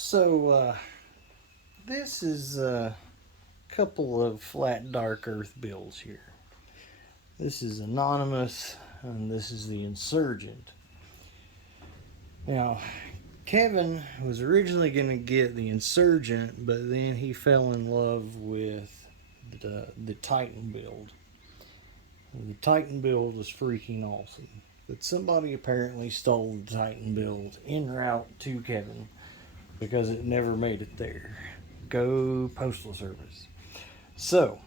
So, this is a couple of flat dark earth builds here. This is Anonymous, and this is the Insurgent. Now, Kevin was originally going to get the Insurgent, but then he fell in love with the Titan build. The Titan build was freaking awesome, but somebody apparently stole the Titan build en route to Kevin because it never made it there. Go Postal Service. So,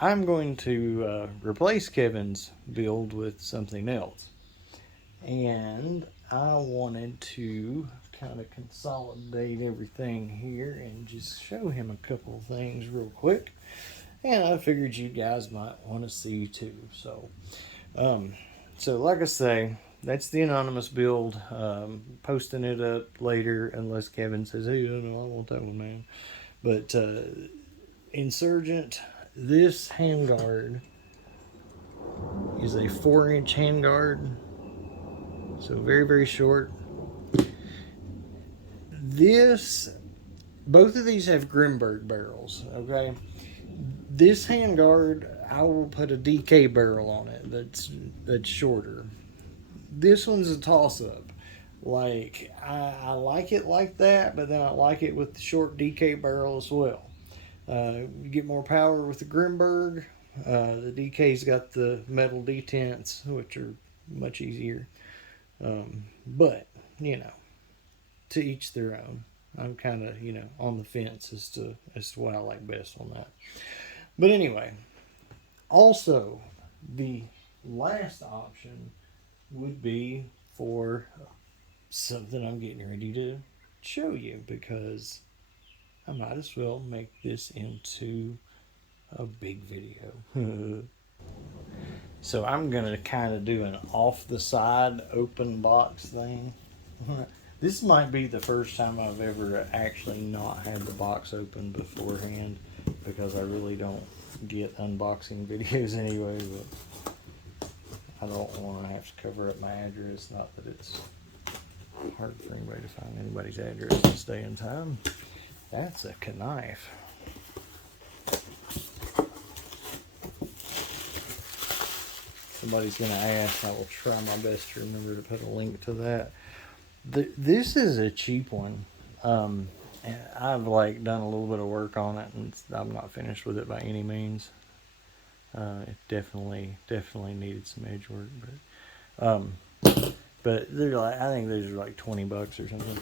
I'm going to replace Kevin's build with something else. And I wanted to kind of consolidate everything here and just show him a couple of things real quick. And I figured you guys might want to see too. So like I say, that's the Anonymous build. Posting it up later unless Kevin says, hey, no, I want that one, man. But Insurgent, this handguard is a 4-inch handguard. So very, very short. Both of these have Grimberg barrels, okay? This handguard, I will put a DK barrel on it that's shorter. This one's a toss-up. Like, I like it like that, but then I like it with the short DK barrel as well. You get more power with the Grimberg. The DK's got the metal detents, which are much easier. But, to each their own. I'm kind of, on the fence as to what I like best on that. But anyway, also, the last option would be for something I'm getting ready to show you, because I might as well make this into a big video. So I'm going to kind of do an off the side open box thing. This might be the first time I've ever actually not had the box open beforehand, because I really don't get unboxing videos anyway, but I don't want to have to cover up my address. Not that it's hard for anybody to find anybody's address this day and time. That's a knife. Somebody's going to ask. I will try my best to remember to put a link to that. This is a cheap one. And I've done a little bit of work on it, and I'm not finished with it by any means. It definitely needed some edge work, but they're I think these are like $20 or something.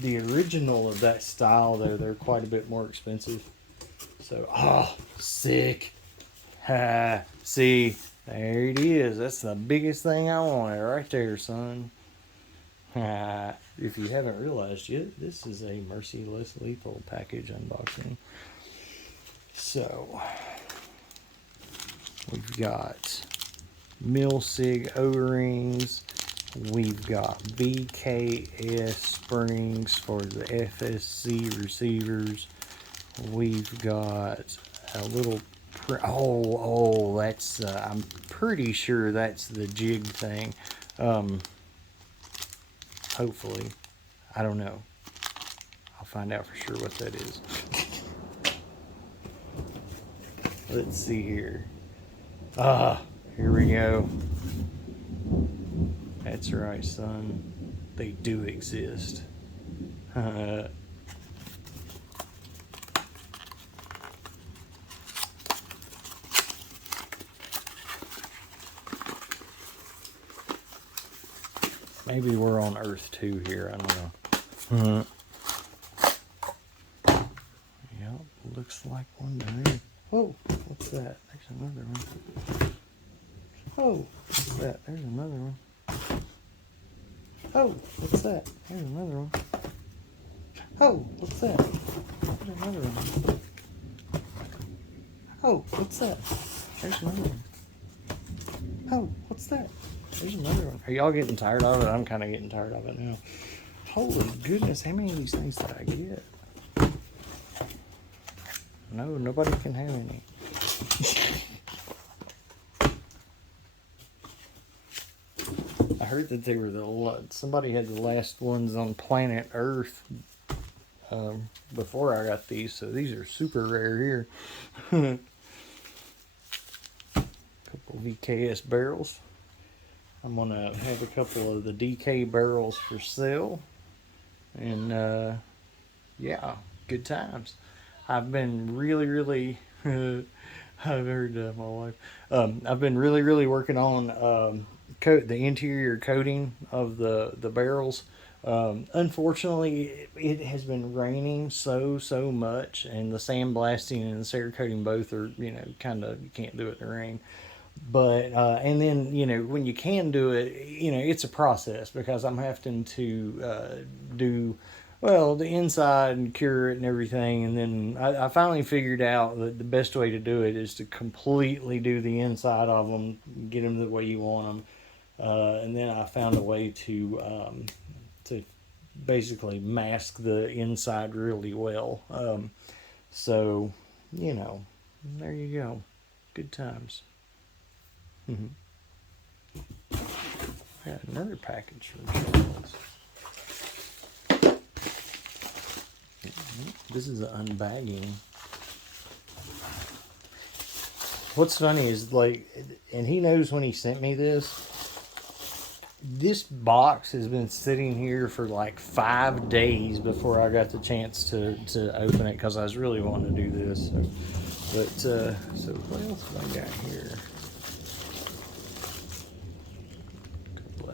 The original of that style, they're quite a bit more expensive. So, sick. See, there it is. That's the biggest thing I wanted right there, son. If you haven't realized yet, this is a Merciless Lethal package unboxing. So, we've got Mil-Sig O-rings. We've got BKS springs for the FSC receivers. We've got a little... that's... I'm pretty sure that's the jig thing. Hopefully. I don't know. I'll find out for sure what that is. Let's see here. Here we go. That's right, son. They do exist. Maybe we're on Earth 2 here. I don't know. Yep, looks like one there. Oh, what's that? There's another one. Oh, what's that? There's another one. Oh, what's that? There's another one. Oh, what's that? There's another one. Oh, what's that? There's another one. Oh, what's that? There's another one. Are y'all getting tired of it? I'm kind of getting tired of it now. Holy goodness, how many of these things did I get? No, nobody can have any. I heard that they were somebody had the last ones on planet Earth before I got these, so these are super rare here. Couple VKS barrels. I'm gonna have a couple of the DK barrels for sale, and yeah, good times. I've been really I've heard my wife. I've been really working on the interior coating of the barrels. Unfortunately, it has been raining so much, and the sandblasting and the Cerakoting both are, kind of, you can't do it in the rain. But and then, when you can do it, it's a process because I'm having to do, well, the inside and cure it and everything. And then I finally figured out that the best way to do it is to completely do the inside of them, get them the way you want them. And then I found a way to basically mask the inside really well. So, there you go. Good times. Mm-hmm. I got another package from Charles. This is an unbagging. What's funny is, and he knows when he sent me this. This box has been sitting here for like 5 days before I got the chance to open it because I was really wanting to do this. So what else have I got here?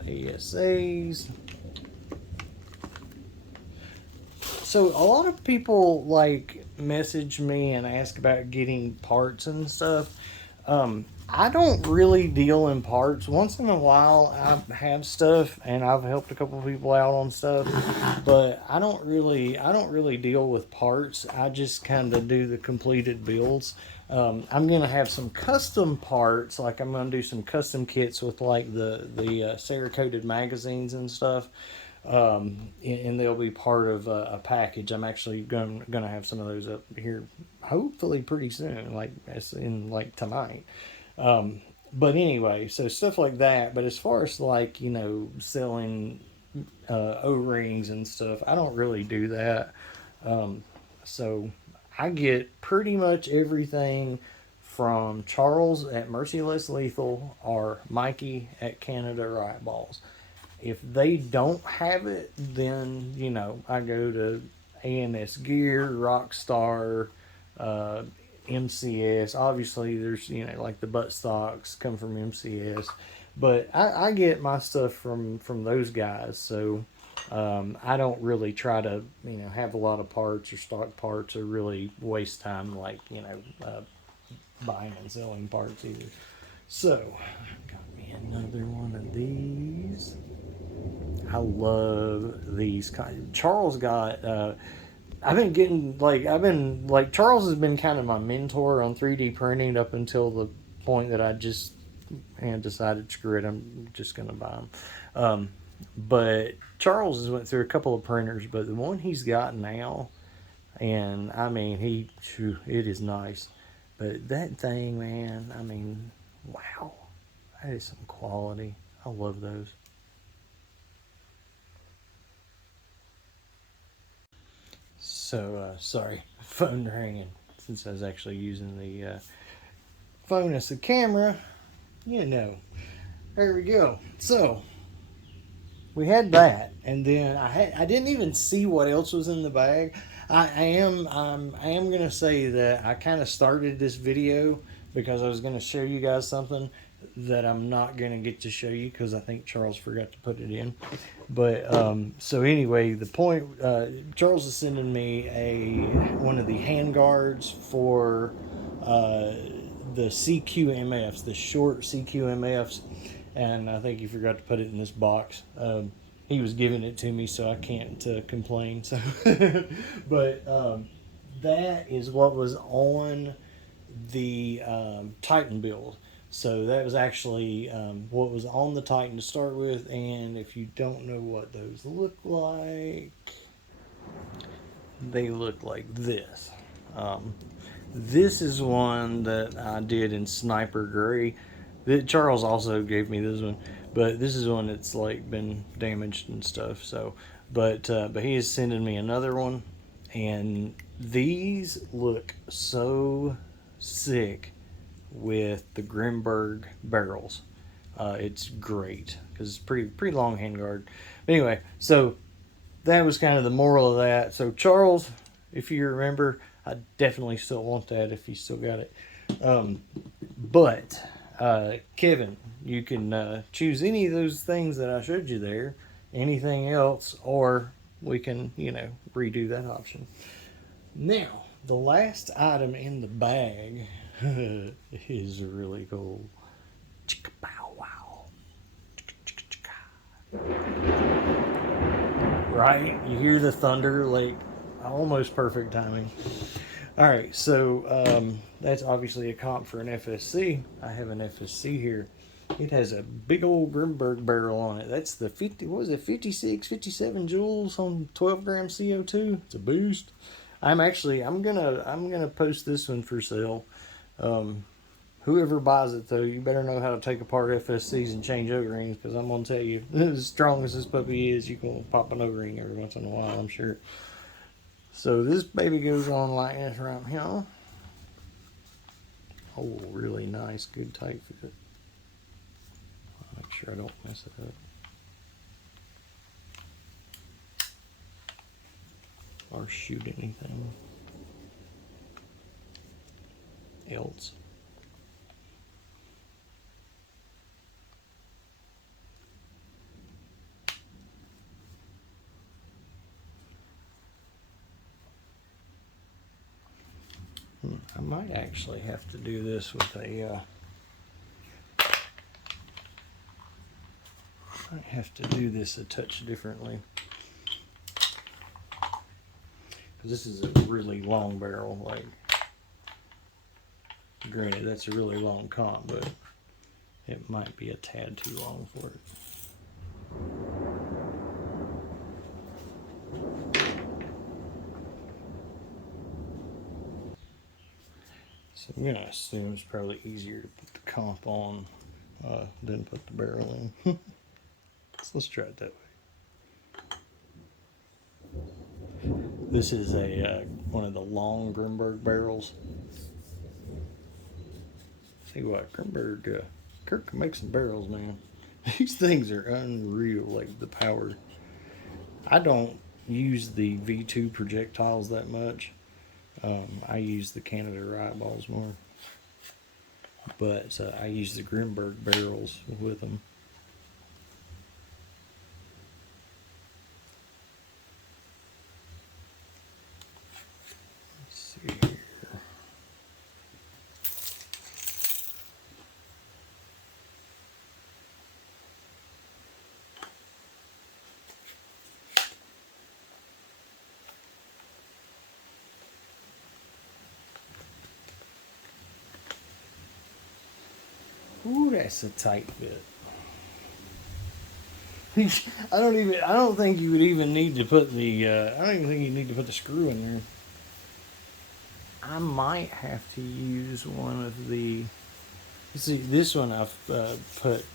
ASAs. So a lot of people message me and ask about getting parts and stuff. I don't really deal in parts. Once in a while I have stuff and I've helped a couple of people out on stuff, but I don't really deal with parts. I just kind of do the completed builds. I'm gonna have some custom parts, like I'm gonna do some custom kits with the Cerakoted magazines and stuff. And they'll be part of a package. I'm actually gonna have some of those up here, hopefully pretty soon, as in tonight. But anyway, so stuff like that. But as far as selling O-rings and stuff, I don't really do that. So I get pretty much everything from Charles at Merciless Lethal or Mikey at Canada Riot Balls. If they don't have it, then I go to ANS Gear, Rockstar, MCS. Obviously, there's the butt stocks come from MCS, but I get my stuff from those guys. So I don't really try to have a lot of parts or stock parts or really waste time buying and selling parts either. So got me another one of these. I love these kind. Charles got. I've been getting Charles has been kind of my mentor on 3D printing up until the point that I just decided, screw it, I'm just gonna buy them. But Charles has went through a couple of printers, but the one he's got now, and I mean it is nice. But that thing, man, I mean, wow, that is some quality. I love those. So, sorry, phone ringing, since I was actually using the phone as a camera. There we go. So, we had that, and then I didn't even see what else was in the bag. I am gonna say that I kind of started this video because I was gonna show you guys something that I'm not gonna get to show you because I think Charles forgot to put it in. But so anyway, the point, Charles is sending me one of the hand guards for the CQMFs, the short CQMFs, and I think he forgot to put it in this box. He was giving it to me, so I can't complain. So, but that is what was on the Titan build. So that was actually what was on the Titan to start with. And if you don't know what those look like, they look like this. This is one that I did in Sniper Gray. Charles also gave me this one. but this is one that's like been damaged and stuff. So, but he is sending me another one, and these look so sick with the Grimberg barrels. It's great because it's pretty long handguard. But anyway, so that was kind of the moral of that. So Charles, if you remember, I definitely still want that if you still got it. But Kevin, you can choose any of those things that I showed you there, anything else, or we can, redo that option. Now, the last item in the bag is really cool. Chicka pow wow. Right? You hear the thunder, like almost perfect timing. All right, so that's obviously a comp for an FSC. I have an FSC here. It has a big old Grimberg barrel on it. That's the 50, what was it, 56, 57 joules on 12 gram CO2. It's a boost. I'm gonna post this one for sale. Whoever buys it though, you better know how to take apart FSCs and change O-rings, because I'm gonna tell you, as strong as this puppy is, you can pop an O-ring every once in a while, I'm sure. So this baby goes on like this right here. Oh, really nice, good tight fit. I'll make sure I don't mess it up. Or shoot anything else. I might actually have to do this with a I have to do this a touch differently, because this is a really long barrel. Like, granted, that's a really long comp, but it might be a tad too long for it. So I'm gonna assume it's probably easier to put the comp on than put the barrel in. So let's try it that way. This is a one of the long Grimberg barrels. See what, Grimberg, Kirk can make some barrels, man. These things are unreal, like the power. I don't use the V2 projectiles that much. I use the Canada Riot balls more. But I use the Grimberg barrels with them. Let's see here. Ooh, that's a tight fit. I don't think you would even need to put the, I don't even think you need to put the screw in there. I might have to use one of the, see, this one I've put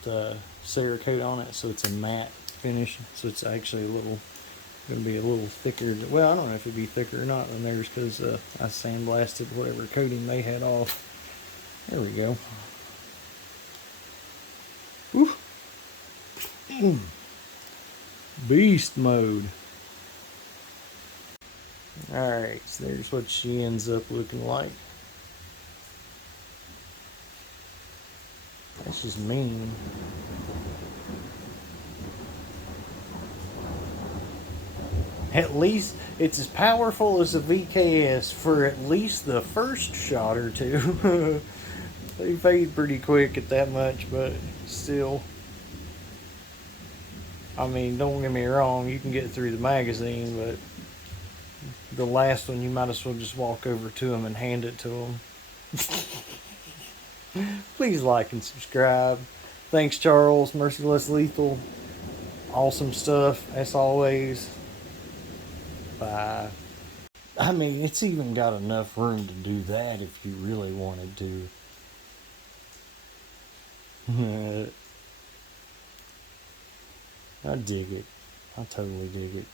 Cerakote on it, so it's a matte finish, so it's actually going to be a little thicker. Well, I don't know if it'd be thicker or not than theirs, because I sandblasted whatever coating they had off. There we go. Woo. Beast mode. Alright, so there's what she ends up looking like. That's just mean. At least it's as powerful as a VKS for at least the first shot or two. They fade pretty quick at that much, but still. I mean, don't get me wrong, you can get through the magazine, but the last one you might as well just walk over to them and hand it to them. Please like and subscribe. Thanks, Charles. Merciless Lethal. Awesome stuff, as always. Bye. I mean, it's even got enough room to do that if you really wanted to. I dig it. I totally dig it.